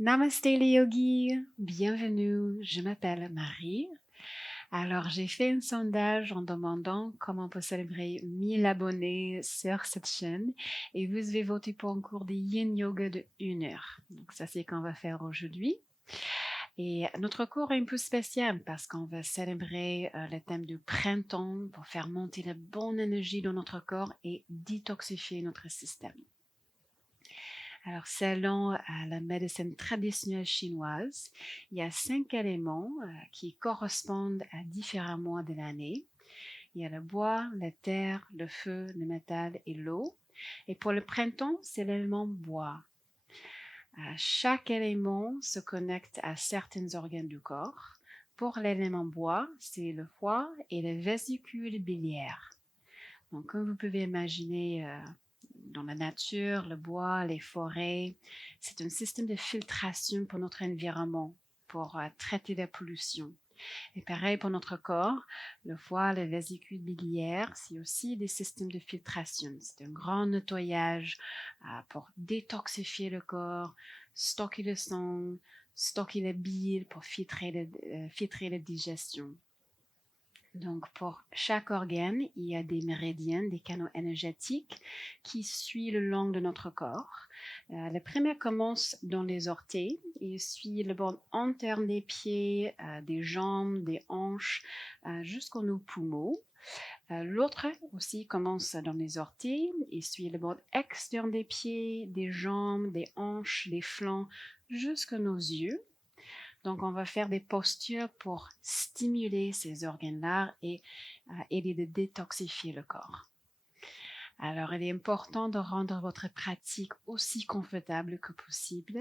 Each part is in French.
Namaste les yogis, bienvenue, je m'appelle Marie. Alors j'ai fait un sondage en demandant comment on peut célébrer 1000 abonnés sur cette chaîne et vous avez voté pour un cours de Yin Yoga de 1 heure. Donc ça c'est ce qu'on va faire aujourd'hui. Et notre cours est un peu spécial parce qu'on va célébrer le thème du printemps pour faire monter la bonne énergie dans notre corps et détoxifier notre système. Alors, selon la médecine traditionnelle chinoise, il y a 5 éléments qui correspondent à différents mois de l'année. Il y a le bois, la terre, le feu, le métal et l'eau. Et pour le printemps, c'est l'élément bois. Chaque élément se connecte à certains organes du corps. Pour l'élément bois, c'est le foie et la vésicule biliaire. Donc, comme vous pouvez imaginer, dans la nature, le bois, les forêts, c'est un système de filtration pour notre environnement, pour traiter la pollution. Et pareil pour notre corps, le foie, la vésicule biliaire, c'est aussi des systèmes de filtration. C'est un grand nettoyage pour détoxifier le corps, stocker le sang, stocker la bile pour filtrer la digestion. Donc, pour chaque organe, il y a des méridiens, des canaux énergétiques qui suivent le long de notre corps. Le premier commence dans les orteils et suit le bord interne des pieds, des jambes, des hanches, jusqu'aux poumons. L'autre aussi commence dans les orteils et suit le bord externe des pieds, des jambes, des hanches, des flancs, jusqu'à nos yeux. Donc, on va faire des postures pour stimuler ces organes-là et aider de détoxifier le corps. Alors, il est important de rendre votre pratique aussi confortable que possible.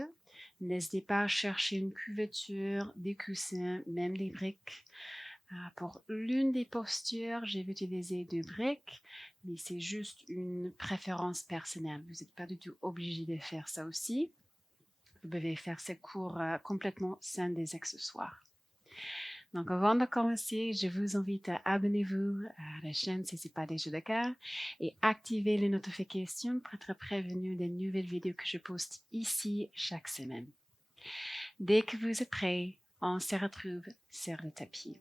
N'hésitez pas à chercher une couverture, des coussins, même des briques. Pour l'une des postures, j'ai utilisé 2 briques, mais c'est juste une préférence personnelle. Vous n'êtes pas du tout obligé de faire ça aussi. Vous pouvez faire ce cours complètement sans des accessoires. Donc, avant de commencer, je vous invite à abonner-vous à la chaîne si ce n'est pas déjà le cas et activer les notifications pour être prévenu des nouvelles vidéos que je poste ici chaque semaine. Dès que vous êtes prêts, on se retrouve sur le tapis.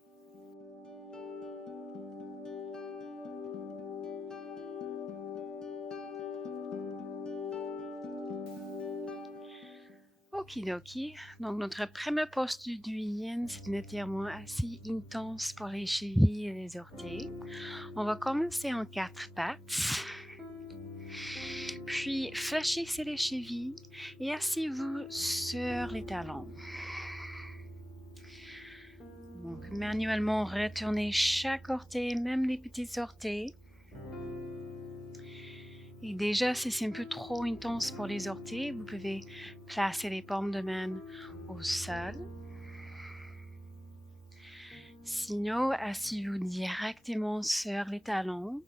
Okidoki, donc notre premier posture du yin, c'est un étirement assez intense pour les chevilles et les orteils. On va commencer en 4 pattes, puis fléchissez les chevilles et asseyez-vous sur les talons. Donc manuellement retournez chaque orteil, même les petits orteils. Et déjà, si c'est un peu trop intense pour les orteils, vous pouvez placer les paumes de main au sol. Sinon, asseyez-vous directement sur les talons,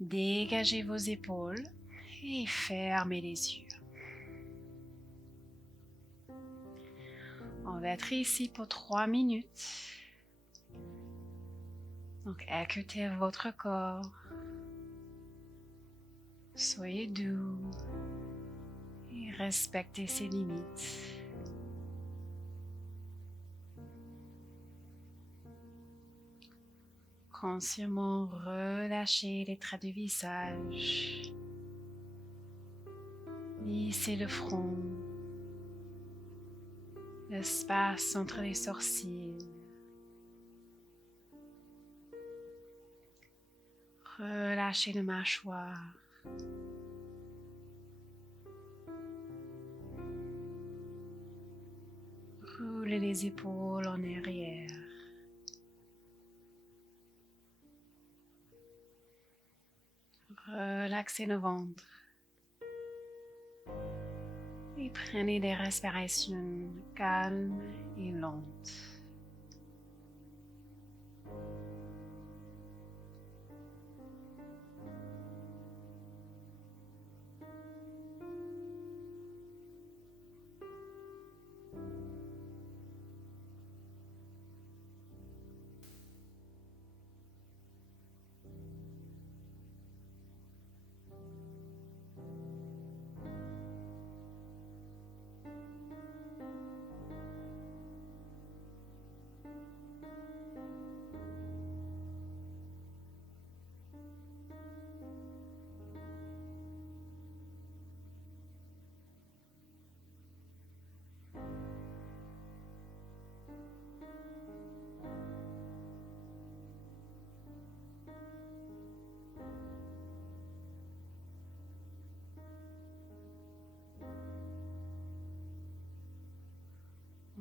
dégagez vos épaules et fermez les yeux. On va être ici pour 3 minutes. Donc, écoutez votre corps. Soyez doux et respectez ses limites. Consciemment relâchez les traits du visage. Lissez le front, l'espace entre les sourcils. Relâchez la mâchoire. Roulez les épaules en arrière. Relaxez le ventre. Et prenez des respirations calmes et lentes.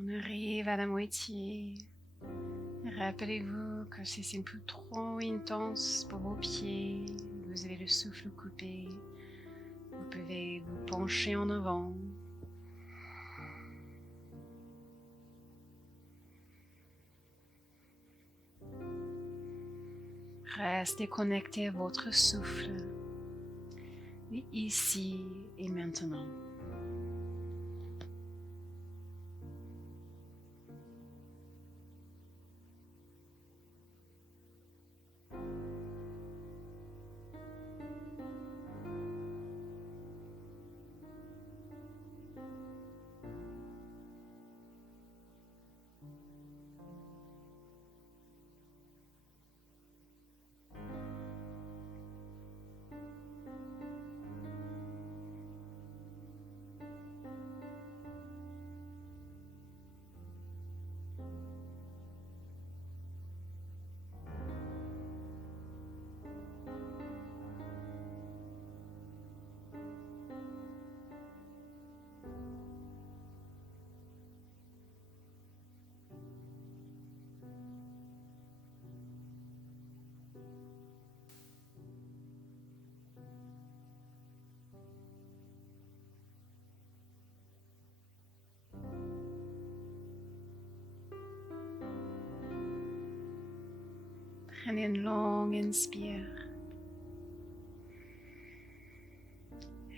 On arrive à la moitié. Rappelez-vous que si c'est un peu trop intense pour vos pieds, vous avez le souffle coupé, vous pouvez vous pencher en avant. Restez connecté à votre souffle, mais ici et maintenant. Prenez une longue inspire.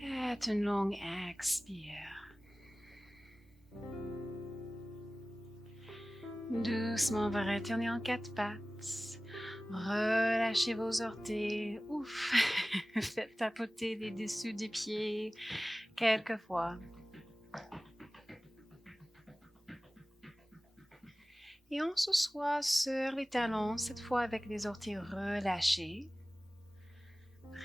Et une longue expire. Doucement, on va retourner en 4 pattes. Relâchez vos orteils. Ouf! Faites tapoter les dessous des pieds quelques fois. Et on s'assoit sur les talons, cette fois avec les orteils relâchés.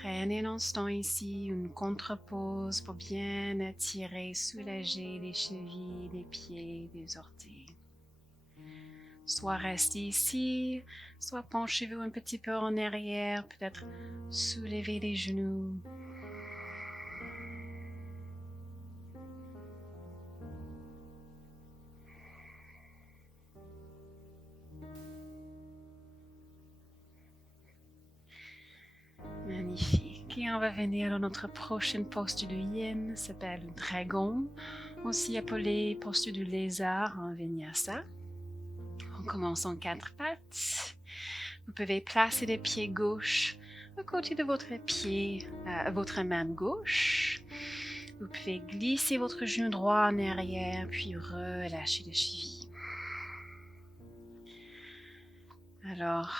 Prenez un instant ici, une contre-pause pour bien étirer, soulager les chevilles, les pieds, les orteils. Soit restez ici, soit penchez-vous un petit peu en arrière, peut-être soulevez les genoux. Magnifique. Et on va venir à notre prochaine posture de yin, ça s'appelle le dragon, aussi appelé posture du lézard en vinyasa. On commence en 4 pattes. Vous pouvez placer les pieds gauche à côté de votre pied, votre main gauche. Vous pouvez glisser votre genou droit en arrière, puis relâcher les chevilles. Alors,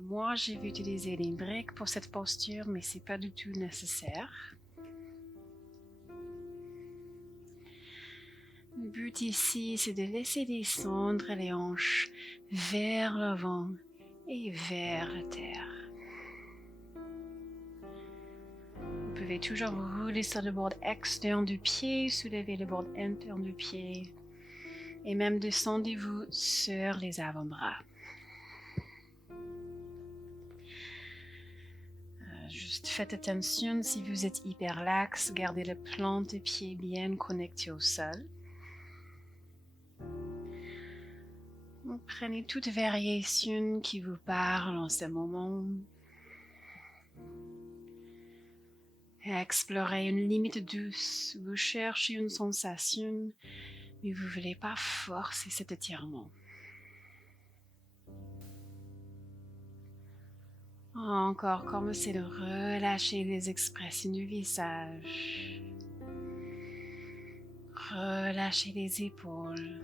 moi, j'ai vu utiliser les briques pour cette posture, mais c'est pas du tout nécessaire. Le but ici, c'est de laisser descendre les hanches vers l'avant et vers la terre. Vous pouvez toujours rouler sur le bord externe du pied, soulever le bord interne du pied et même descendez-vous sur les avant-bras. Juste faites attention, si vous êtes hyper laxe, gardez la plante des pieds bien connectée au sol. Prenez toute variation qui vous parle en ce moment. Explorez une limite douce. Vous cherchez une sensation, mais vous ne voulez pas forcer cet étirement. Encore, commencez de relâcher les expressions du visage. Relâchez les épaules.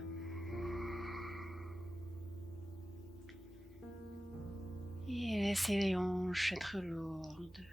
Et laissez les hanches être lourdes.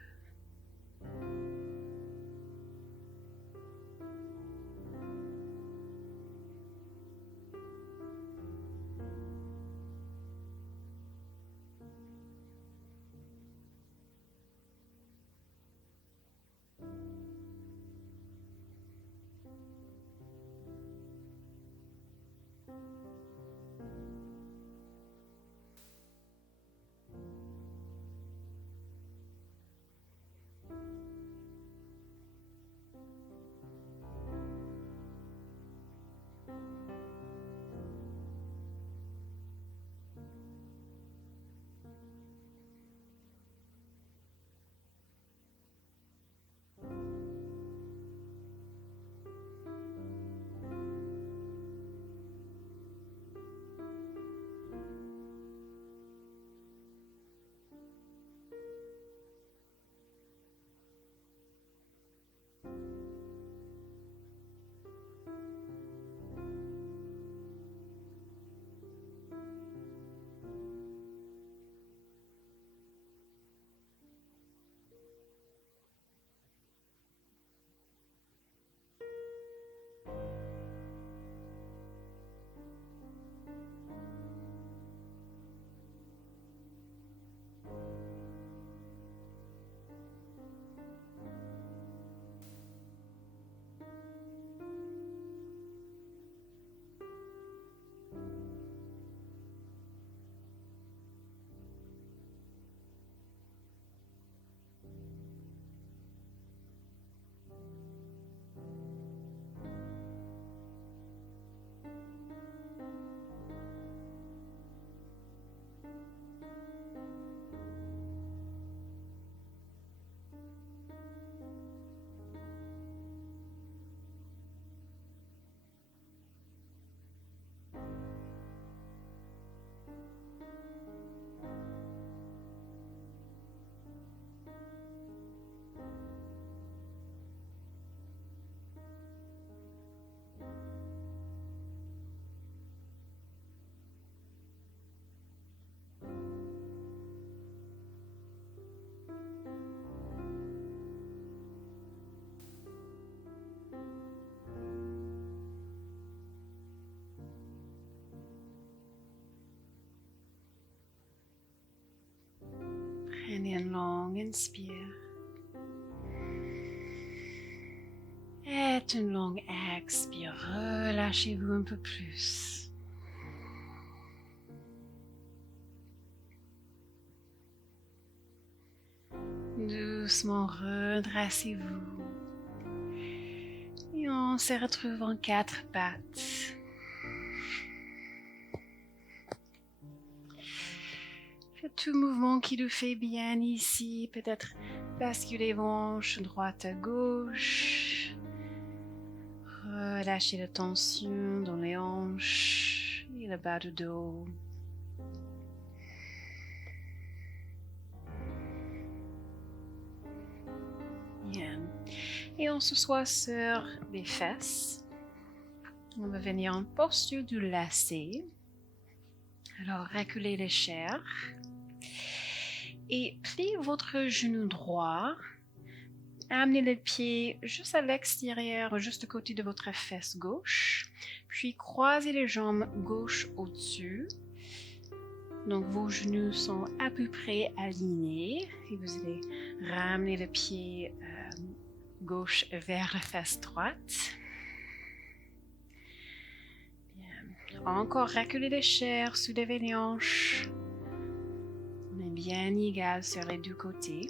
longue inspire. Et une longue expire. Relâchez-vous un peu plus. Doucement redressez-vous. Et on se retrouve en 4 pattes. Faites tout mouvement qui nous fait bien ici. Peut-être basculer vos hanches droite à gauche. Relâchez la tension dans les hanches et le bas du dos. Bien. Et on s'assoit sur les fesses. On va venir en posture du lacet. Alors, reculez les chairs. Et pliez votre genou droit. Amenez le pied juste à l'extérieur, juste à côté de votre fesse gauche. Puis croisez les jambes gauche au-dessus. Donc vos genoux sont à peu près alignés. Et vous allez ramener le pied gauche vers la fesse droite. Bien. Encore reculez les chairs, soulevez les hanches. On est bien égal sur les deux côtés.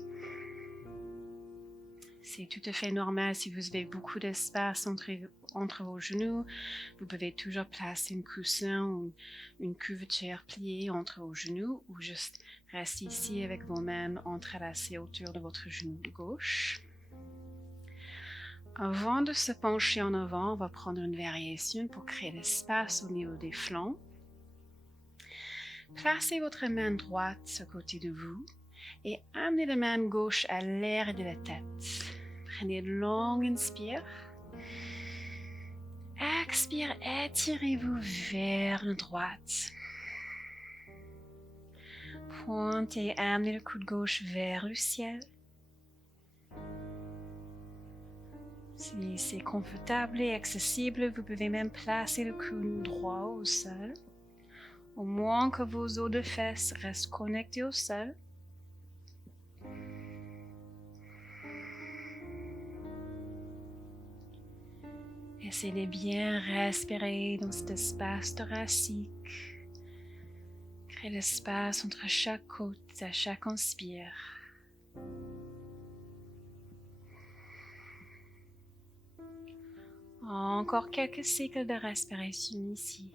C'est tout à fait normal si vous avez beaucoup d'espace entre vos genoux. Vous pouvez toujours placer un coussin ou une couverture pliée entre vos genoux ou juste rester ici avec vos mains entrelacées autour de votre genou gauche. Avant de se pencher en avant, on va prendre une variation pour créer l'espace au niveau des flancs. Placez votre main droite à côté de vous et amenez la main gauche à l'air de la tête. Prenez une longue inspire. Expire, étirez-vous vers la droite. Pointez et amenez le coude gauche vers le ciel. Si c'est confortable et accessible, vous pouvez même placer le coude droit au sol. Au moins que vos os de fesses restent connectés au sol. Essayez de bien respirer dans cet espace thoracique. Créez l'espace entre chaque côte à chaque inspire. Encore quelques cycles de respiration ici.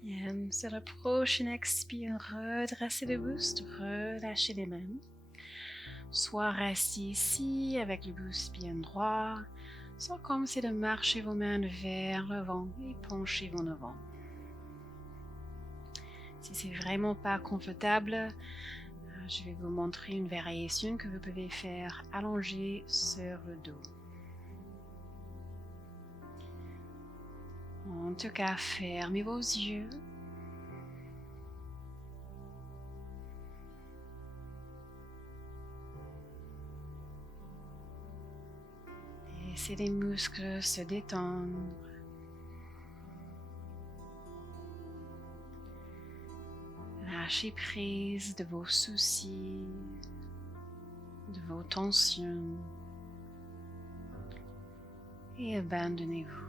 Bien, sur la prochaine expire, redressez le buste, relâchez les mains. Soit restez ici avec le buste bien droit, soit commencez de marcher vos mains vers l'avant et penchez-vous en avant. Si c'est vraiment pas confortable, je vais vous montrer une variation que vous pouvez faire allongée sur le dos. En tout cas, fermez vos yeux. Laissez les muscles se détendre. Lâchez prise de vos soucis, de vos tensions et abandonnez-vous.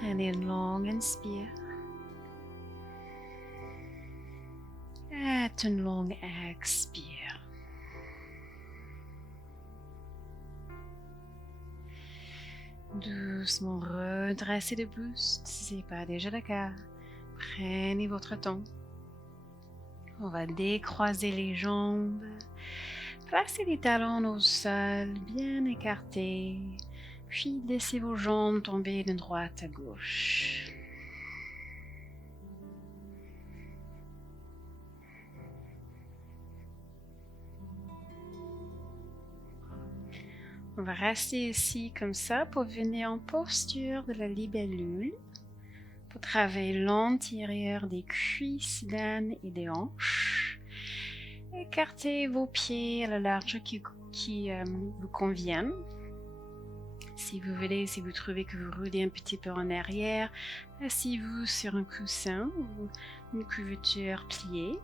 Prenez une longue inspire. Et une longue expire. Doucement redressez le buste si ce n'est pas déjà le cas. Prenez votre temps. On va décroiser les jambes. Placez les talons au sol, bien écartés. Puis laissez vos jambes tomber de droite à gauche. On va rester ici comme ça pour venir en posture de la libellule. Pour travailler l'antérieur des cuisses, d'âne et des hanches. Écartez vos pieds à la largeur qui vous convienne. Si vous voulez, si vous trouvez que vous roulez un petit peu en arrière, asseyez-vous sur un coussin ou une couverture pliée.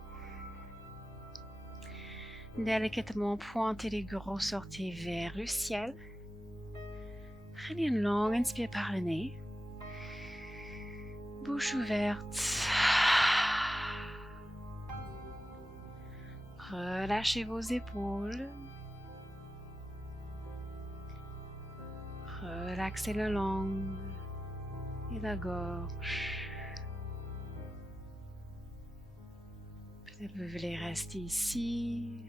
Délicatement pointez les grosses orteils vers le ciel. Prenez une longue inspire par le nez. Bouche ouverte. Relâchez vos épaules. Relaxez la langue et la gorge. Peut-être vous voulez rester ici.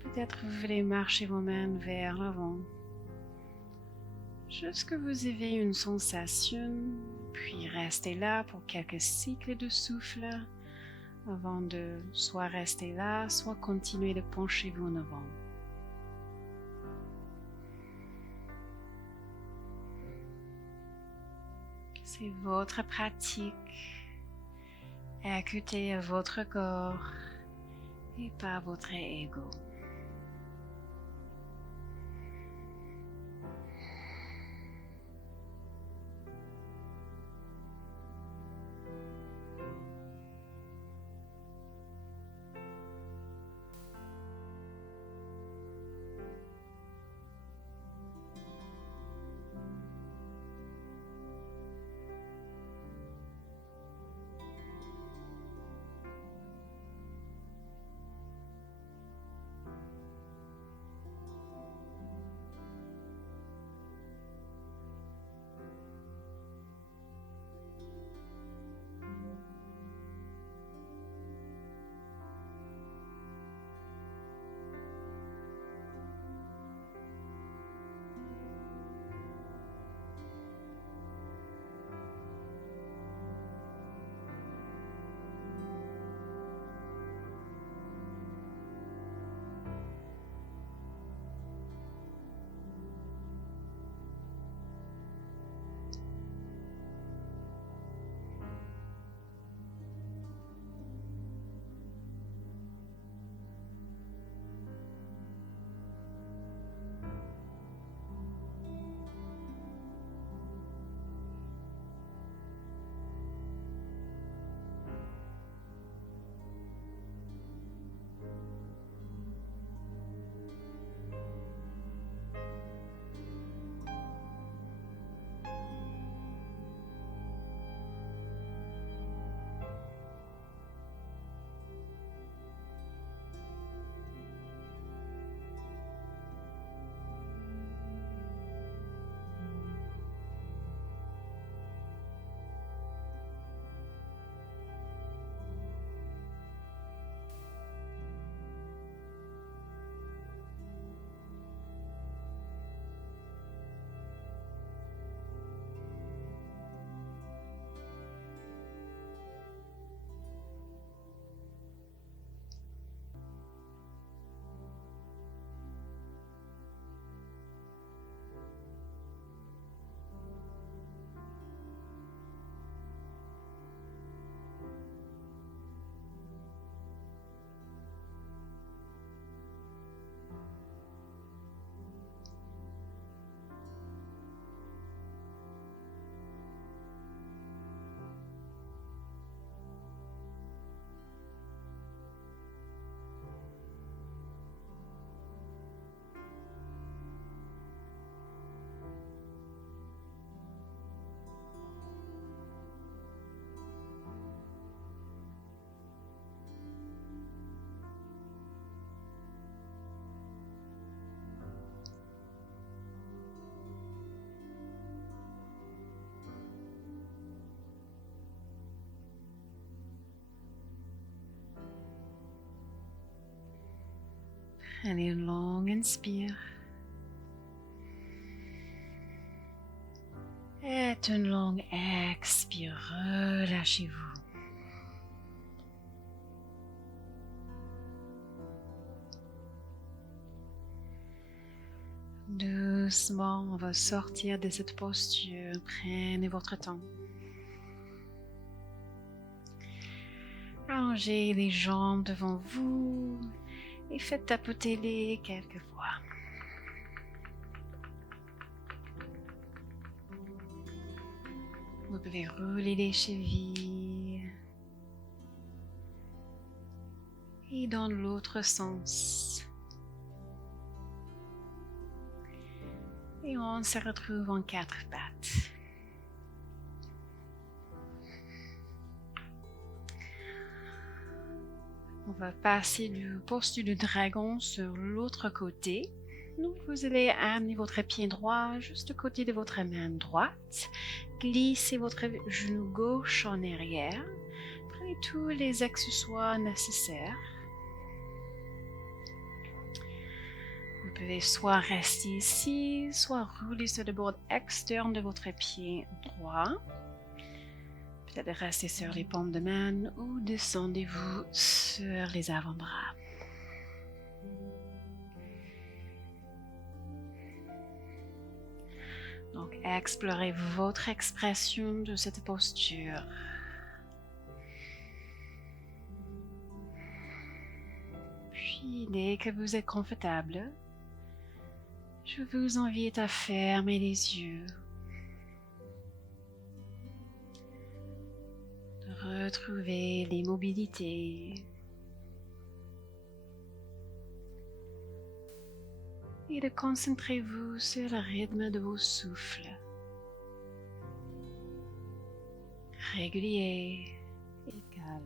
Peut-être vous voulez marcher vos mains vers l'avant. Jusque vous ayez une sensation, puis restez là pour quelques cycles de souffle avant de soit rester là, soit continuer de pencher vous en avant. C'est votre pratique. Écoutez à votre corps et pas votre ego. Prenez une longue inspire. Et une longue expire. Relâchez-vous. Doucement, on va sortir de cette posture. Prenez votre temps. Allongez les jambes devant vous et faites tapoter-les quelques fois. Vous pouvez rouler les chevilles et dans l'autre sens. Et on se retrouve en 4 pattes. On va passer du posture du dragon sur l'autre côté. Donc vous allez amener votre pied droit juste à côté de votre main droite. Glissez votre genou gauche en arrière. Prenez tous les accessoires nécessaires. Vous pouvez soit rester ici, soit rouler sur le bord externe de votre pied droit. Peut-être rester sur les paumes de main ou descendez-vous sur les avant-bras. Donc, explorez votre expression de cette posture. Puis, dès que vous êtes confortable, je vous invite à fermer les yeux. De retrouver l'immobilité. Et de concentrez-vous sur le rythme de vos souffles. Régulier et calme.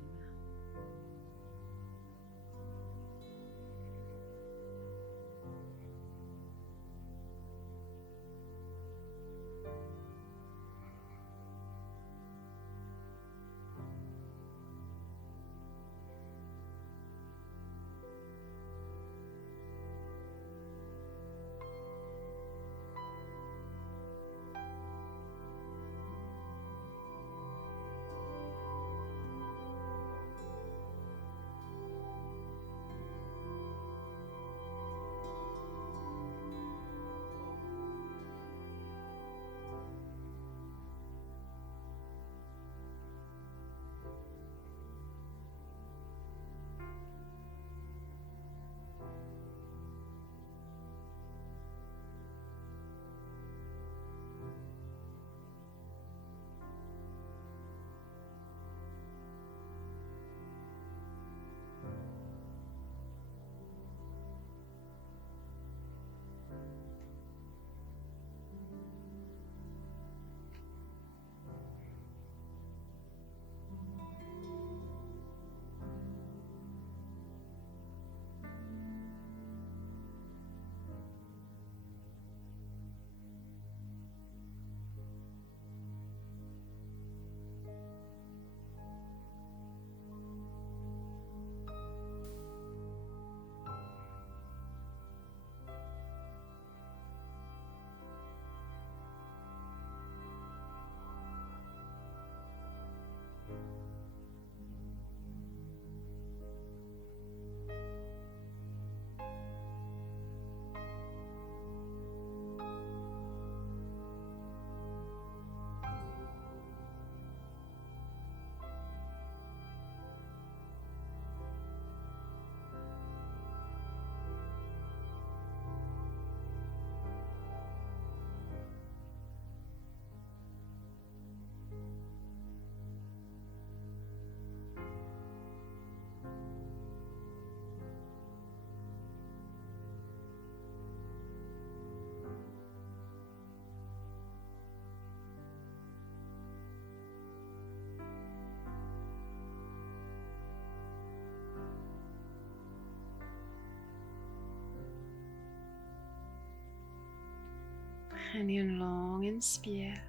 Prenez une longue inspire.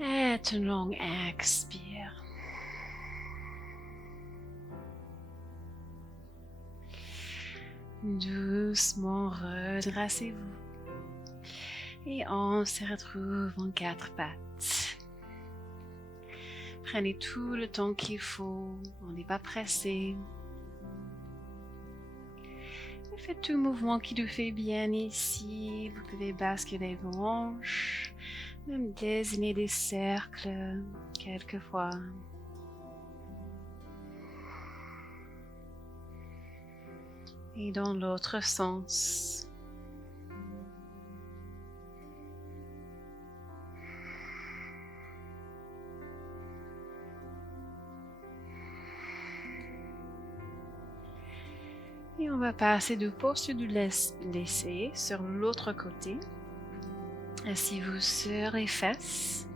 Et une longue expire. Doucement redressez-vous. Et on se retrouve en 4 pattes. Prenez tout le temps qu'il faut, on n'est pas pressé. Faites tout mouvement qui vous fait bien ici. Vous pouvez basculer vos hanches, même dessiner des cercles quelquefois. Et dans l'autre sens. Et on va passer de posture du laisser sur l'autre côté. Asseyez-vous sur les fesses.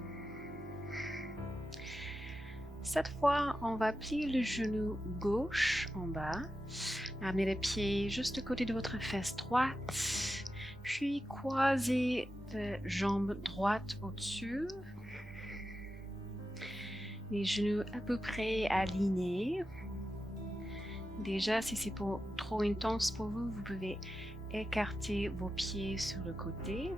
Cette fois, on va plier le genou gauche en bas. Amenez le pied juste à côté de votre fesse droite. Puis croisez la jambe droite au-dessus. Les genoux à peu près alignés. Déjà, si c'est trop intense pour vous, vous pouvez écarter vos pieds sur le côté.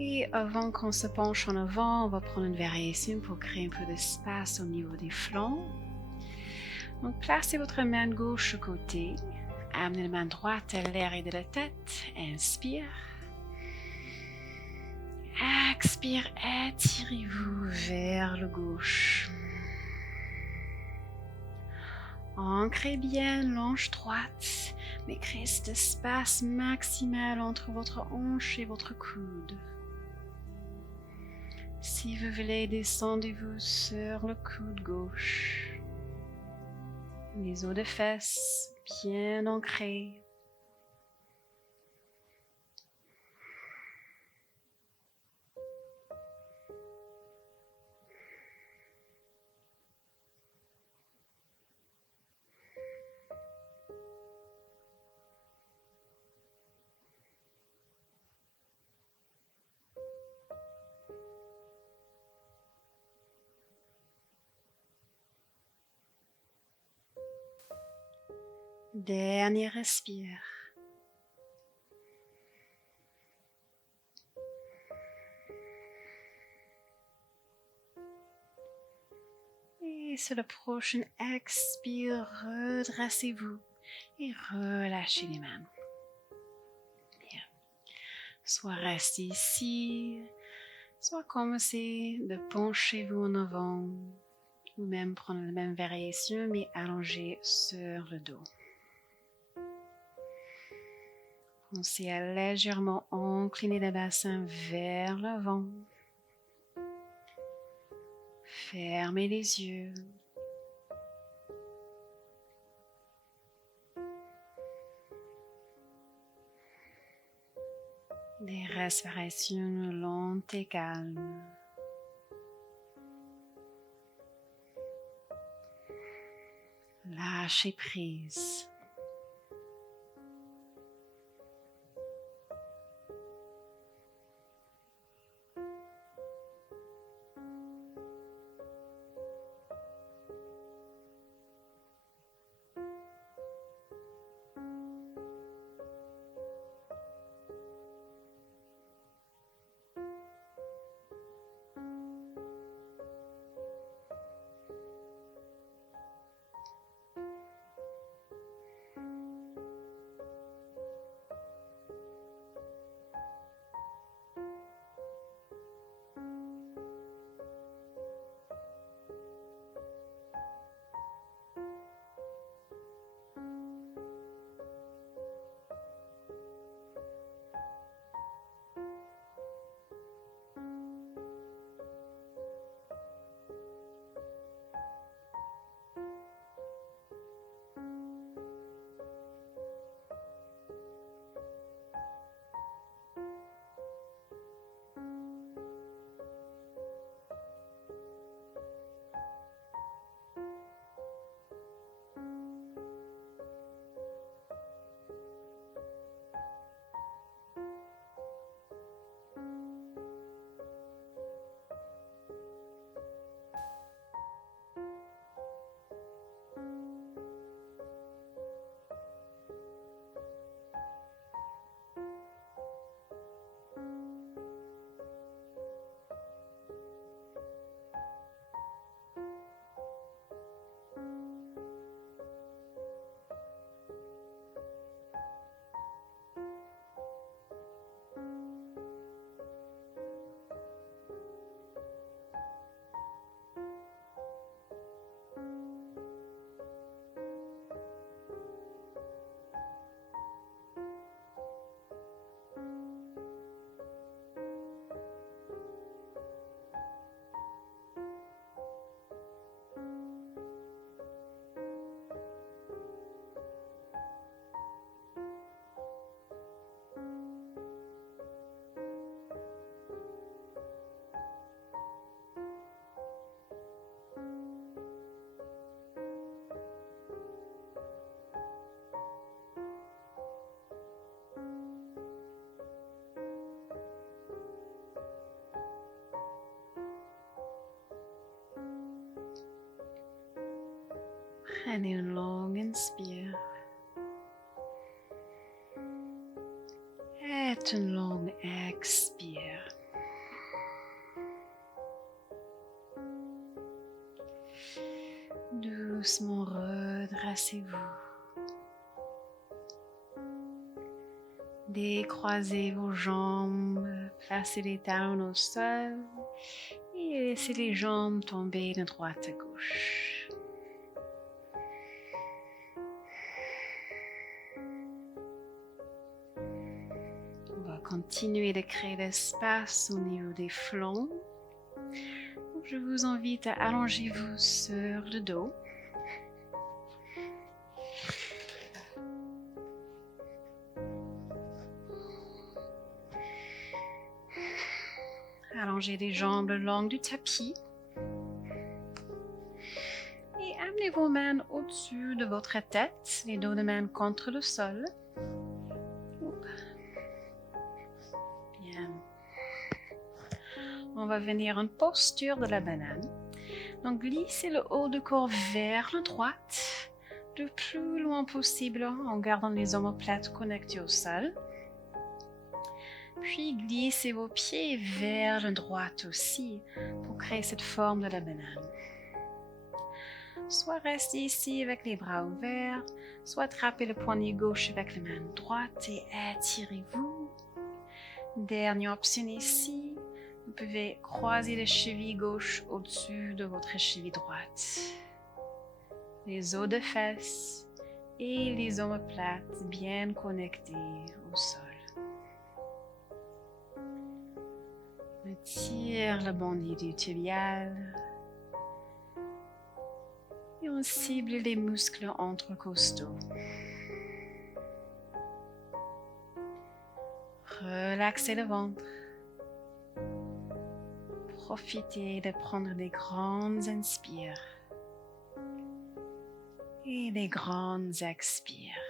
Et avant qu'on se penche en avant, on va prendre une variation pour créer un peu d'espace au niveau des flancs. Donc, placez votre main gauche au côté. Amenez la main droite à l'arrière de la tête. Inspire. Expire, étirez-vous vers le gauche. Ancrez bien l'hanche droite, mais créez cet espace maximal entre votre hanche et votre coude. Si vous voulez, descendez-vous sur le coude gauche. Les os de fesses bien ancrés. Dernier respire. Et sur le prochain expire, redressez-vous et relâchez les mains. Bien. Soit restez ici, soit commencez de pencher-vous en avant, ou même prendre la même variation, mais allongé sur le dos. Pensez à légèrement incliner le bassin vers l'avant. Fermez les yeux. Des respirations lentes et calmes. Lâchez prise. Prenez une longue inspire et une longue expire. Doucement redressez-vous. Décroisez vos jambes, placez les talons au sol et laissez les jambes tomber de droite à gauche. On va continuer de créer l'espace au niveau des flancs. Donc, je vous invite à allonger-vous sur le dos. Allongez les jambes le long du tapis. Et amenez vos mains au-dessus de votre tête, les dos de main contre le sol. Bien. On va venir en posture de la banane. Donc glissez le haut du corps vers la droite, le plus loin possible en gardant les omoplates connectés au sol. Puis glissez vos pieds vers la droite aussi pour créer cette forme de la banane. Soit restez ici avec les bras ouverts, soit attrapez le poignet gauche avec la main droite et étirez-vous. Dernière option ici, vous pouvez croiser les chevilles gauche au-dessus de votre cheville droite. Les os de fesses et les omoplates bien connectés au sol. On tire le bandit du tibial et on cible les muscles entrecostaux. Relaxez le ventre. Profitez de prendre des grandes inspires et des grandes expires.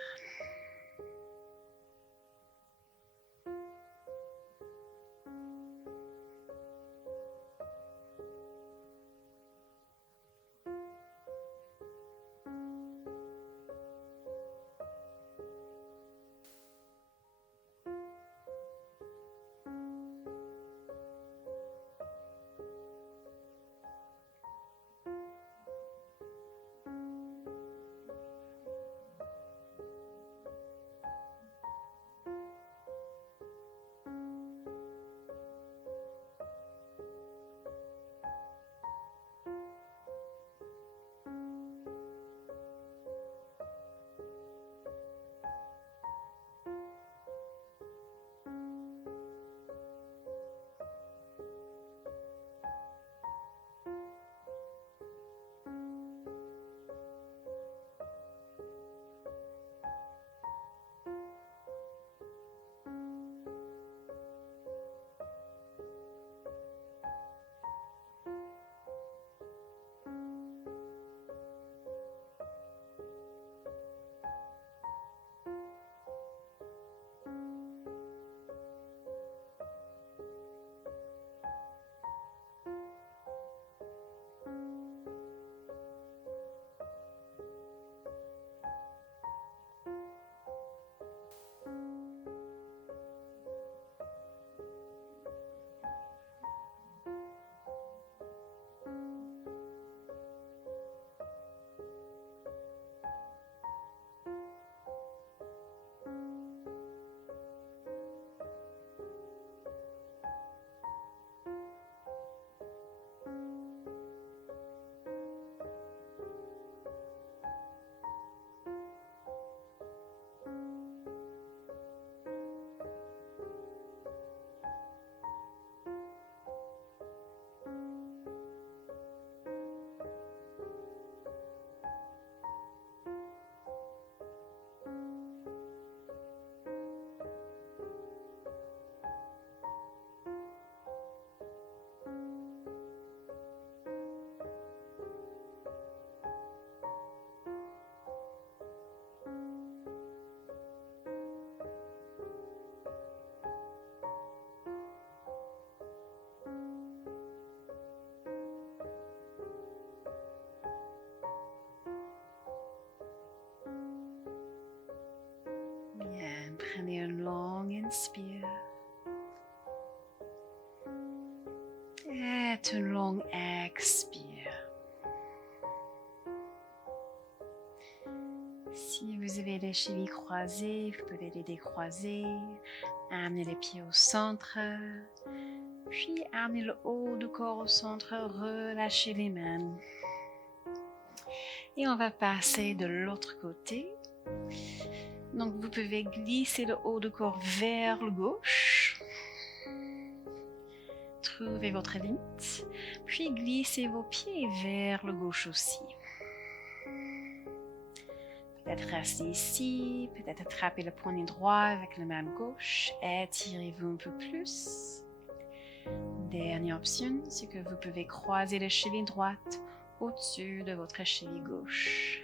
Faites une longue expire. Si vous avez les chevilles croisées, vous pouvez les décroiser. Amenez les pieds au centre. Puis amenez le haut du corps au centre. Relâchez les mains. Et on va passer de l'autre côté. Donc vous pouvez glisser le haut du corps vers le gauche. Trouvez votre limite. Puis glissez vos pieds vers le gauche aussi. Peut-être rester ici, peut-être attraper le poignet droit avec la main gauche. Étirez-vous un peu plus. Dernière option, c'est que vous pouvez croiser les chevilles droites au-dessus de votre cheville gauche.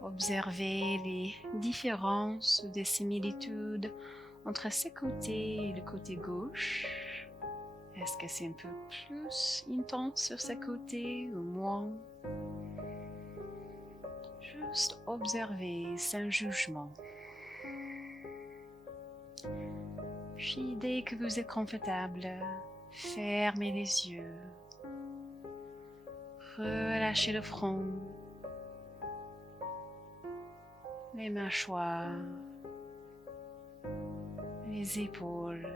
Observez les différences ou des similitudes entre ce côté et le côté gauche. Est-ce que c'est un peu plus intense sur ce côté ou moins? Juste observer sans jugement. Puis dès que vous êtes confortable, fermez les yeux. Relâchez le front, les mâchoires, les épaules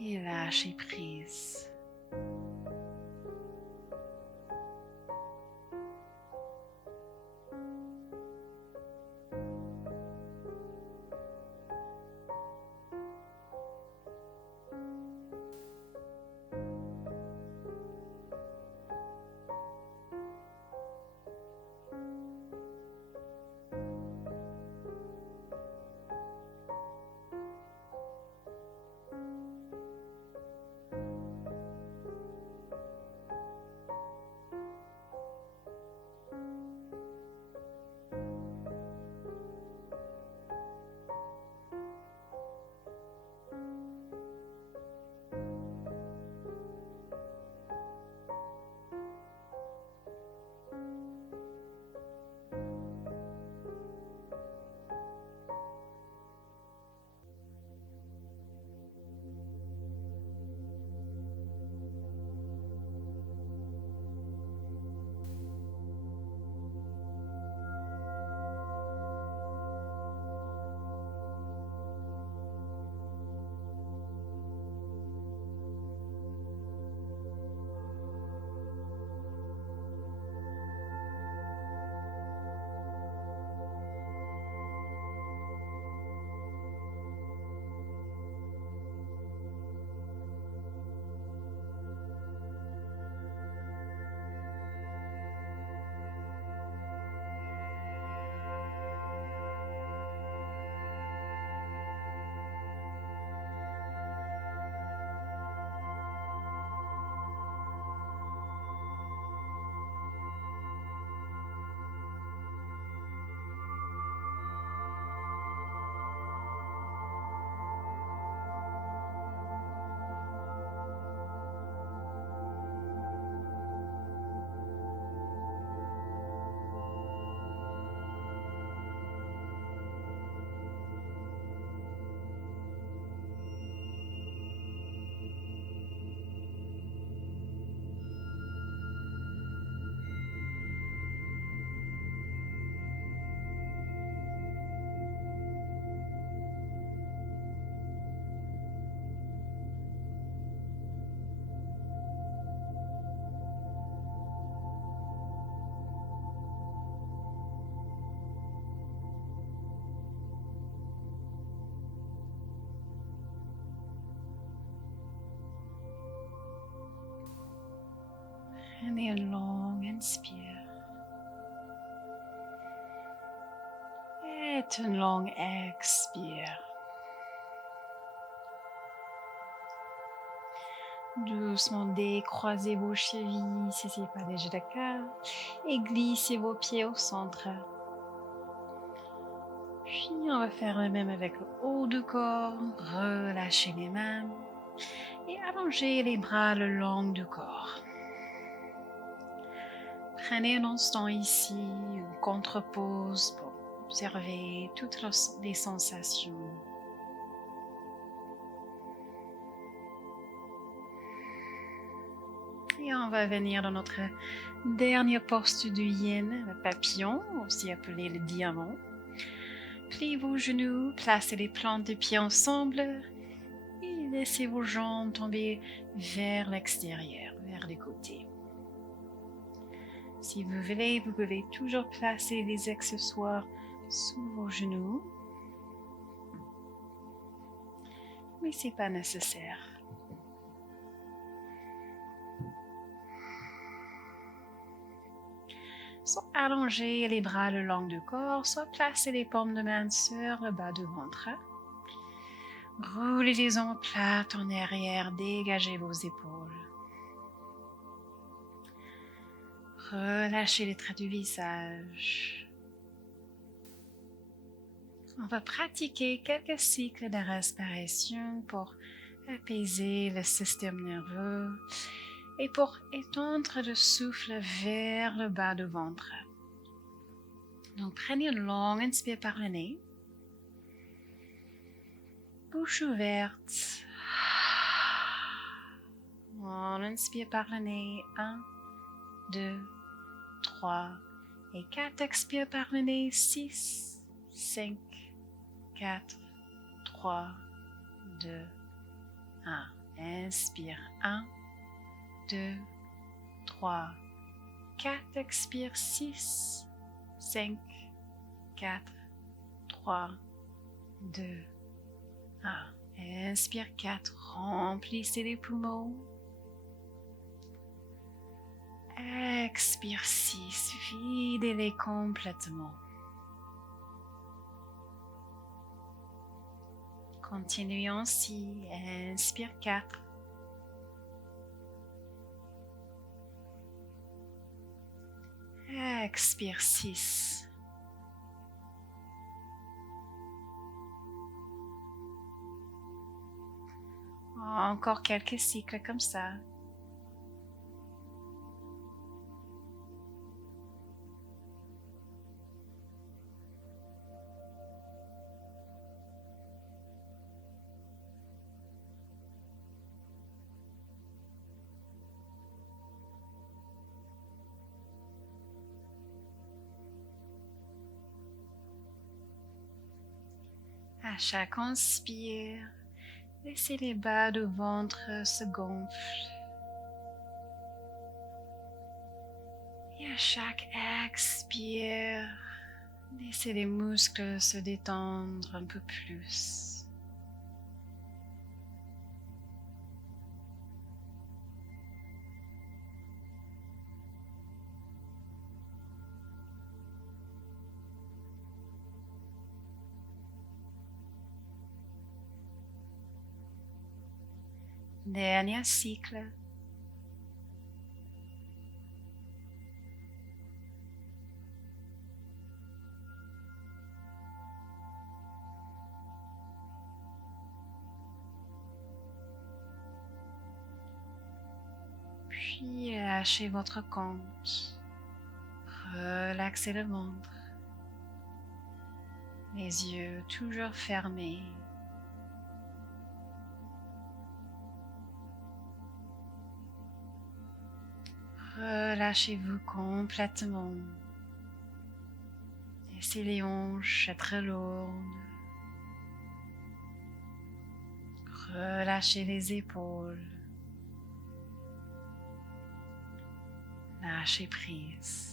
et lâchez prise. Prenez un long inspire. Et une longue expire. Doucement décroisez vos chevilles si ce n'est pas déjà le cas et glissez vos pieds au centre. Puis on va faire le même avec le haut du corps. Relâchez les mains et allongez les bras le long du corps. Prenez un instant ici, une contre-pause pour observer toutes les sensations. Et on va venir dans notre dernière posture du yin, le papillon, aussi appelé le diamant. Pliez vos genoux, placez les plantes des pieds ensemble et laissez vos jambes tomber vers l'extérieur, vers les côtés. Si vous voulez, vous pouvez toujours placer les accessoires sous vos genoux, mais ce n'est pas nécessaire. Soit allongez les bras le long du corps, soit placez les paumes de main sur le bas du ventre. Roulez les omoplates en arrière, dégagez vos épaules. Relâchez les traits du visage. On va pratiquer quelques cycles de respiration pour apaiser le système nerveux et pour étendre le souffle vers le bas du ventre. Donc prenez une longue inspire par le nez. Bouche ouverte. On inspire par le nez. 1, 2, 3 et 4. Expire par le nez. 6, 5, 4, 3, 2, 1. Inspire. 1, 2, 3, 4. Expire. 6, 5, 4, 3, 2, 1. Inspire 4. Remplissez les poumons. Expire 6. Videz-les complètement. Continuez ainsi. Inspire 4. Expire 6. Encore quelques cycles comme ça. À chaque inspire, laissez les bas du ventre se gonfler. Et à chaque expire, laissez les muscles se détendre un peu plus. Dernier cycle. Puis lâchez votre compte. Relaxez le ventre. Les yeux toujours fermés. Relâchez-vous complètement. Laissez les hanches être lourdes. Relâchez les épaules. Lâchez prise.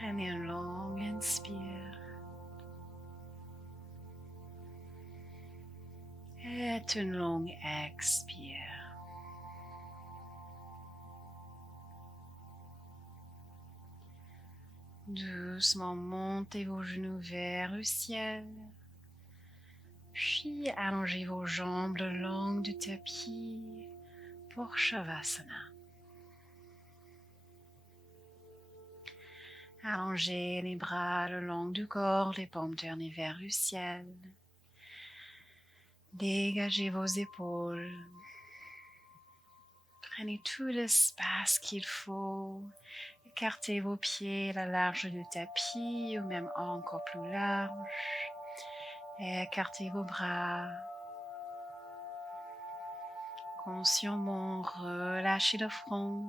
Prenez un long inspire. Et une longue expire. Doucement montez vos genoux vers le ciel. Puis allongez vos jambes le long du tapis pour Shavasana. Allongez les bras le long du corps, les paumes tournées vers le ciel. Dégagez vos épaules. Prenez tout l'espace qu'il faut. Écartez vos pieds à la large du tapis ou même encore plus large. Écartez vos bras. Consciemment relâchez le front.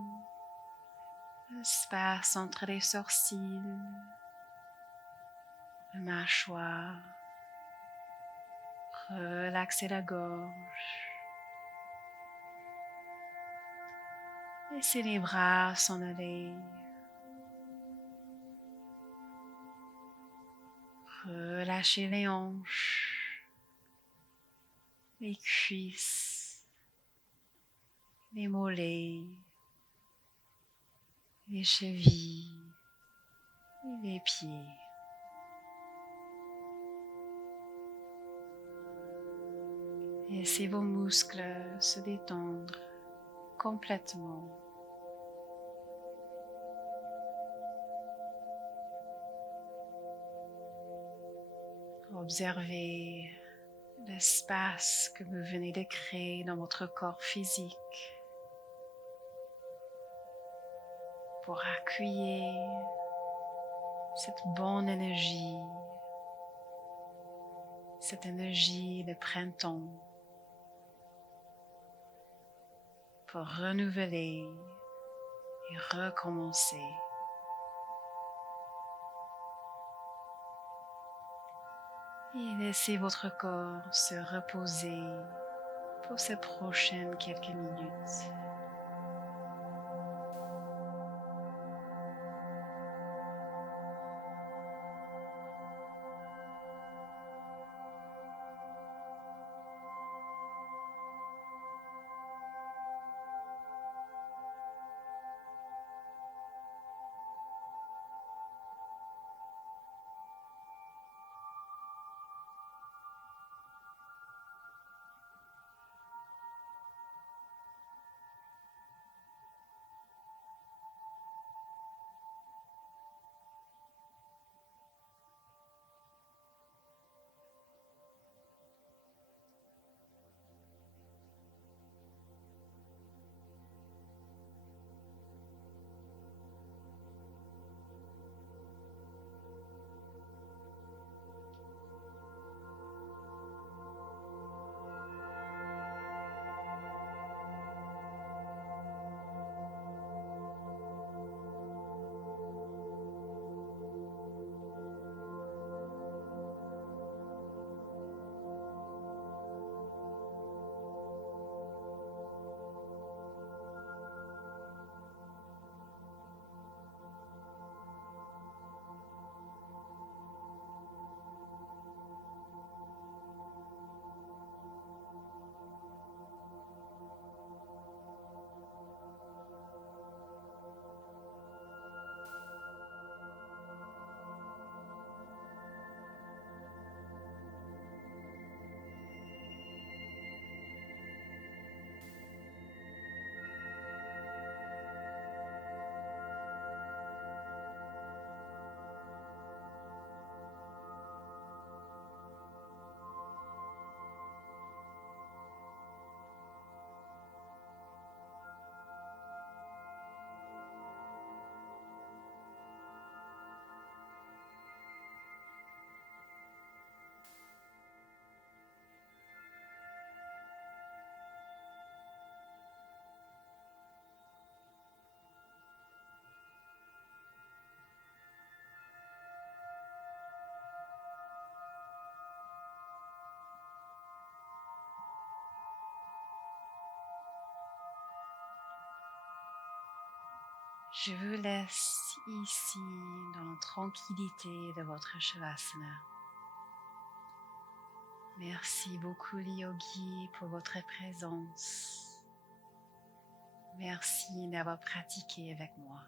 L'espace entre les sourcils. La mâchoire. Relaxez la gorge. Laissez les bras s'en aller. Relâchez les hanches, les cuisses, les mollets, les chevilles et les pieds. Laissez vos muscles se détendre complètement. Observez l'espace que vous venez de créer dans votre corps physique pour accueillir cette bonne énergie, cette énergie de printemps pour renouveler et recommencer. Et laissez votre corps se reposer pour ces prochaines quelques minutes. Je vous laisse ici dans la tranquillité de votre Shavasana. Merci beaucoup les yogis pour votre présence. Merci d'avoir pratiqué avec moi.